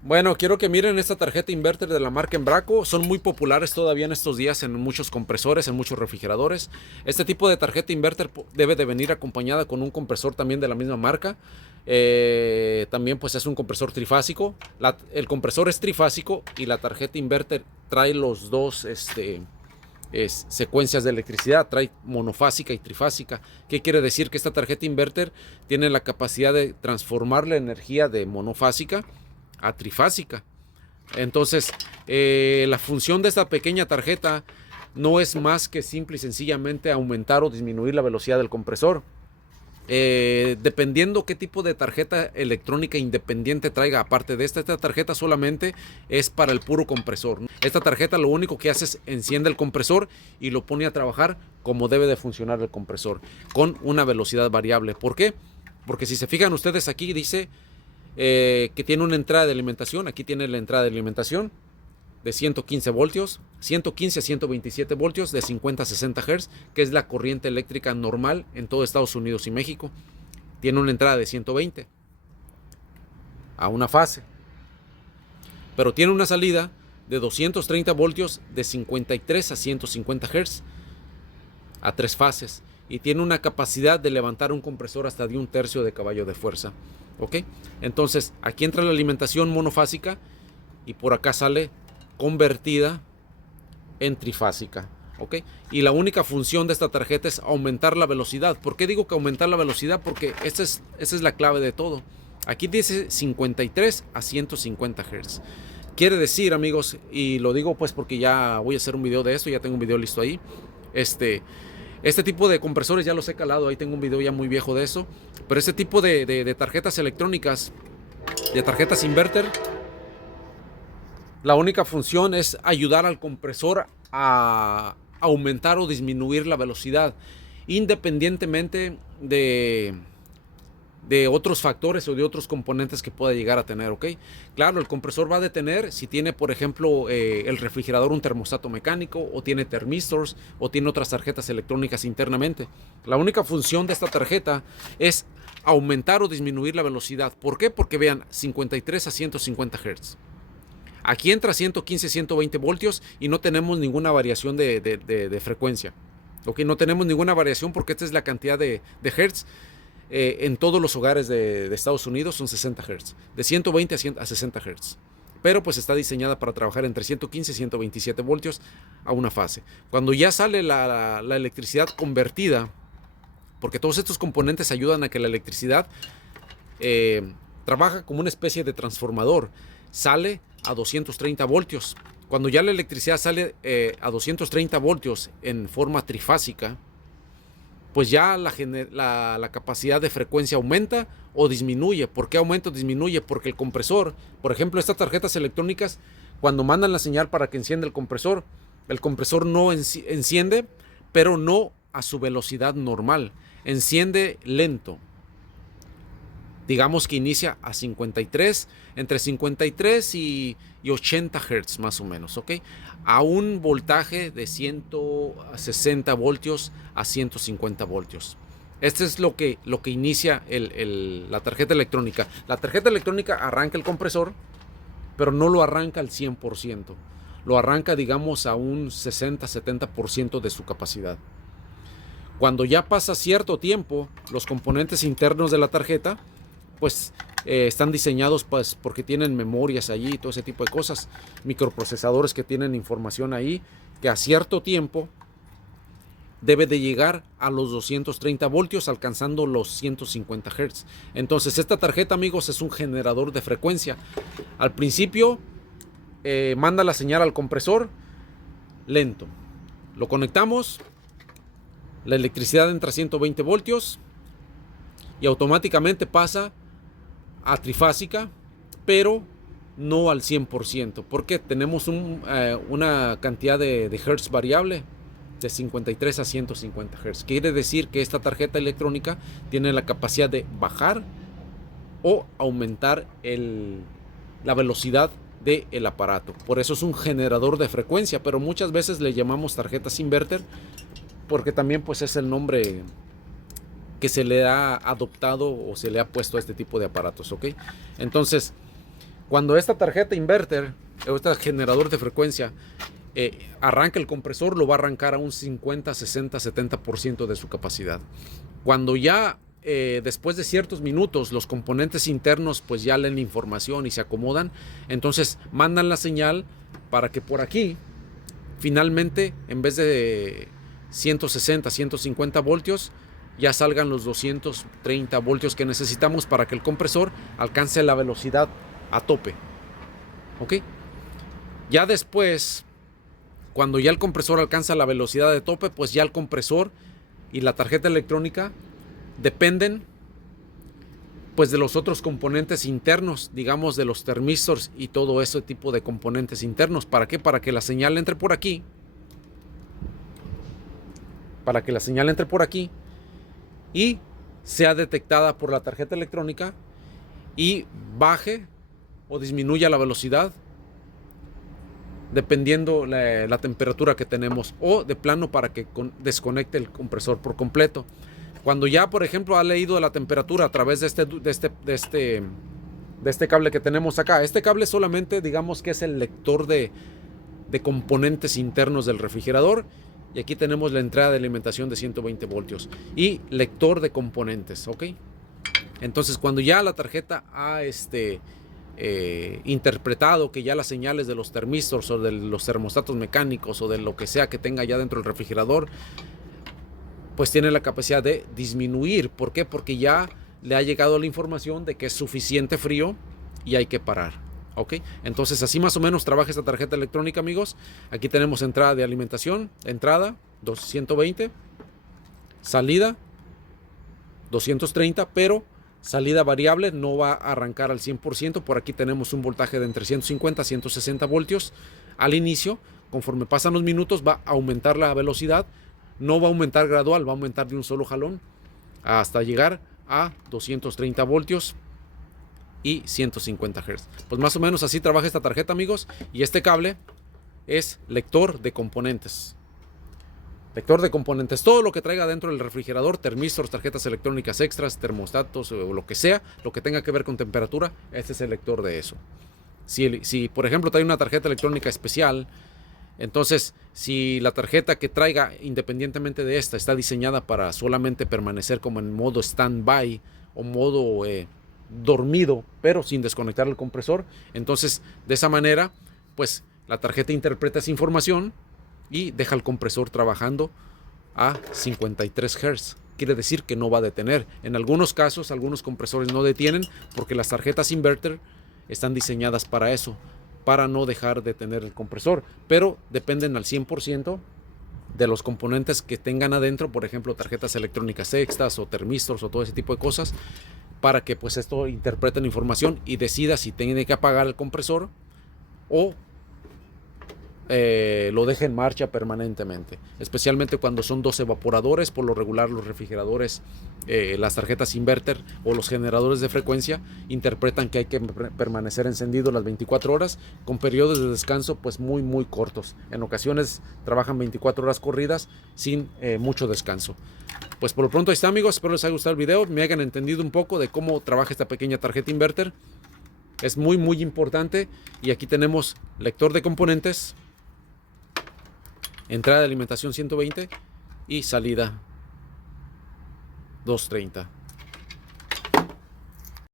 Bueno, quiero que miren esta tarjeta inverter de la marca Embraco. Son muy populares todavía en estos días en muchos compresores, en muchos refrigeradores. Este tipo de tarjeta inverter debe de venir acompañada con un compresor también de la misma marca. También pues es un compresor trifásico. El compresor es trifásico y la tarjeta inverter trae los dos secuencias de electricidad, trae monofásica y trifásica. ¿Qué quiere decir? Que esta tarjeta inverter tiene la capacidad de transformar la energía de monofásica a trifásica. Entonces, la función de esta pequeña tarjeta no es más que simple y sencillamente aumentar o disminuir la velocidad del compresor. Dependiendo qué tipo de tarjeta electrónica independiente traiga, aparte de esta tarjeta solamente es para el puro compresor. Esta tarjeta lo único que hace es enciende el compresor y lo pone a trabajar como debe de funcionar el compresor, con una velocidad variable. ¿Por qué? Porque si se fijan ustedes aquí dice que tiene una entrada de alimentación. Aquí tiene la entrada de alimentación de 115 voltios, 115 a 127 voltios de 50 a 60 Hz, que es la corriente eléctrica normal en todo Estados Unidos y México. Tiene una entrada de 120 a una fase, pero tiene una salida de 230 voltios de 53 a 150 Hz a tres fases, y tiene una capacidad de levantar un compresor hasta de 1/3 de caballo de fuerza. ¿Ok? Entonces aquí entra la alimentación monofásica y por acá sale convertida en trifásica. ¿Ok? Y la única función de esta tarjeta es aumentar la velocidad. ¿Por qué digo que aumentar la velocidad? Porque esa es la clave de todo. Aquí dice 53 a 150 Hz. Quiere decir, amigos, y lo digo pues porque ya voy a hacer un video de esto, ya tengo un video listo ahí. Este tipo de compresores ya los he calado, ahí tengo un video ya muy viejo de eso. Pero este tipo de tarjetas electrónicas, de tarjetas inverter, la única función es ayudar al compresor a aumentar o disminuir la velocidad, independientemente de otros factores o de otros componentes que pueda llegar a tener, ¿ok? Claro, el compresor va a detener si tiene, por ejemplo, el refrigerador un termostato mecánico, o tiene termistors, o tiene otras tarjetas electrónicas internamente. La única función de esta tarjeta es aumentar o disminuir la velocidad. ¿Por qué? Porque vean, 53 a 150 Hz. Aquí entra 115, 120 voltios y no tenemos ninguna variación de frecuencia. ¿Ok? No tenemos ninguna variación porque esta es la cantidad de Hertz. En todos los hogares de Estados Unidos son 60 Hz, de 120 a 60 Hz. Pero pues está diseñada para trabajar entre 115 y 127 voltios a una fase. Cuando ya sale la electricidad convertida, porque todos estos componentes ayudan a que la electricidad trabaja como una especie de transformador, sale a 230 voltios. Cuando ya la electricidad sale a 230 voltios en forma trifásica, pues ya la capacidad de frecuencia aumenta o disminuye. ¿Por qué aumenta o disminuye? Porque el compresor, por ejemplo, estas tarjetas electrónicas, cuando mandan la señal para que encienda el compresor no enciende, pero no a su velocidad normal, enciende lento. Digamos que inicia a 53, entre 53 y 80 Hz más o menos, ¿ok? A un voltaje de 160 voltios a 150 voltios. Este es lo que inicia la tarjeta electrónica. La tarjeta electrónica arranca el compresor, pero no lo arranca al 100%. Lo arranca, digamos, a un 60-70% de su capacidad. Cuando ya pasa cierto tiempo, los componentes internos de la tarjeta pues están diseñados pues porque tienen memorias allí y todo ese tipo de cosas, microprocesadores que tienen información ahí, que a cierto tiempo debe de llegar a los 230 voltios, alcanzando los 150 Hz. Entonces esta tarjeta, amigos, es un generador de frecuencia. Al principio manda la señal al compresor lento, lo conectamos, la electricidad entra a 120 voltios y automáticamente pasa a trifásica, pero no al 100%, porque tenemos una cantidad de Hertz variable de 53 a 150 Hz. Quiere decir que esta tarjeta electrónica tiene la capacidad de bajar o aumentar la velocidad del aparato. Por eso es un generador de frecuencia, pero muchas veces le llamamos tarjetas inverter, porque también pues es el nombre que se le ha adoptado o se le ha puesto a este tipo de aparatos, ¿ok? Entonces, Cuando esta tarjeta inverter o este generador de frecuencia arranca el compresor, lo va a arrancar a un 50, 60, 70% de su capacidad. Cuando ya después de ciertos minutos los componentes internos pues ya leen la información y se acomodan, entonces mandan la señal para que por aquí finalmente en vez de 160, 150 voltios ya salgan los 230 voltios que necesitamos para que el compresor alcance la velocidad a tope. ¿Ok? Ya después, cuando ya el compresor alcanza la velocidad de tope, pues ya el compresor y la tarjeta electrónica dependen pues de los otros componentes internos, digamos de los termistors y todo ese tipo de componentes internos. ¿Para qué? Para que la señal entre por aquí. Para que la señal entre por aquí y sea detectada por la tarjeta electrónica y baje o disminuya la velocidad dependiendo la temperatura que tenemos, o de plano para que desconecte el compresor por completo. Cuando ya, por ejemplo, ha leído la temperatura a través de este cable que tenemos acá, este cable solamente digamos que es el lector de componentes internos del refrigerador, y aquí tenemos la entrada de alimentación de 120 voltios y lector de componentes, ¿ok? Entonces cuando ya la tarjeta ha interpretado que ya las señales de los termistors o de los termostatos mecánicos o de lo que sea que tenga ya dentro del refrigerador, pues tiene la capacidad de disminuir. ¿Por qué? Porque ya le ha llegado la información de que es suficiente frío y hay que parar. ¿Ok? Entonces así más o menos trabaja esta tarjeta electrónica, amigos. Aquí tenemos entrada de alimentación, entrada 220, salida 230, pero salida variable, no va a arrancar al 100%. Por aquí tenemos un voltaje de entre 150 a 160 voltios al inicio. Conforme pasan los minutos va a aumentar la velocidad. No va a aumentar gradual, va a aumentar de un solo jalón hasta llegar a 230 voltios y 150 Hz. Pues más o menos así trabaja esta tarjeta, amigos. Y este cable es lector de componentes. Lector de componentes, todo lo que traiga dentro del refrigerador, termistors, tarjetas electrónicas extras, termostatos o lo que sea, lo que tenga que ver con temperatura, este es el lector de eso. Si por ejemplo trae una tarjeta electrónica especial, entonces si la tarjeta que traiga independientemente de esta está diseñada para solamente permanecer como en modo stand-by o modo dormido, pero sin desconectar el compresor, entonces de esa manera pues la tarjeta interpreta esa información y deja el compresor trabajando a 53 Hz. Quiere decir que no va a detener. En algunos casos, algunos compresores no detienen porque las tarjetas inverter están diseñadas para eso, para no dejar de tener el compresor, pero dependen al 100% de los componentes que tengan adentro, por ejemplo, tarjetas electrónicas extras o termistors o todo ese tipo de cosas, para que pues esto interprete la información y decida si tiene que apagar el compresor o lo deja en marcha permanentemente, especialmente cuando son dos evaporadores. Por lo regular los refrigeradores, las tarjetas inverter o los generadores de frecuencia interpretan que hay que permanecer encendido las 24 horas con periodos de descanso pues muy cortos. En ocasiones trabajan 24 horas corridas sin mucho descanso. Pues por lo pronto ahí está, amigos, espero les haya gustado el video, me hayan entendido un poco de cómo trabaja esta pequeña tarjeta inverter. Es muy importante. Y aquí tenemos lector de componentes, entrada de alimentación 120 y salida 230.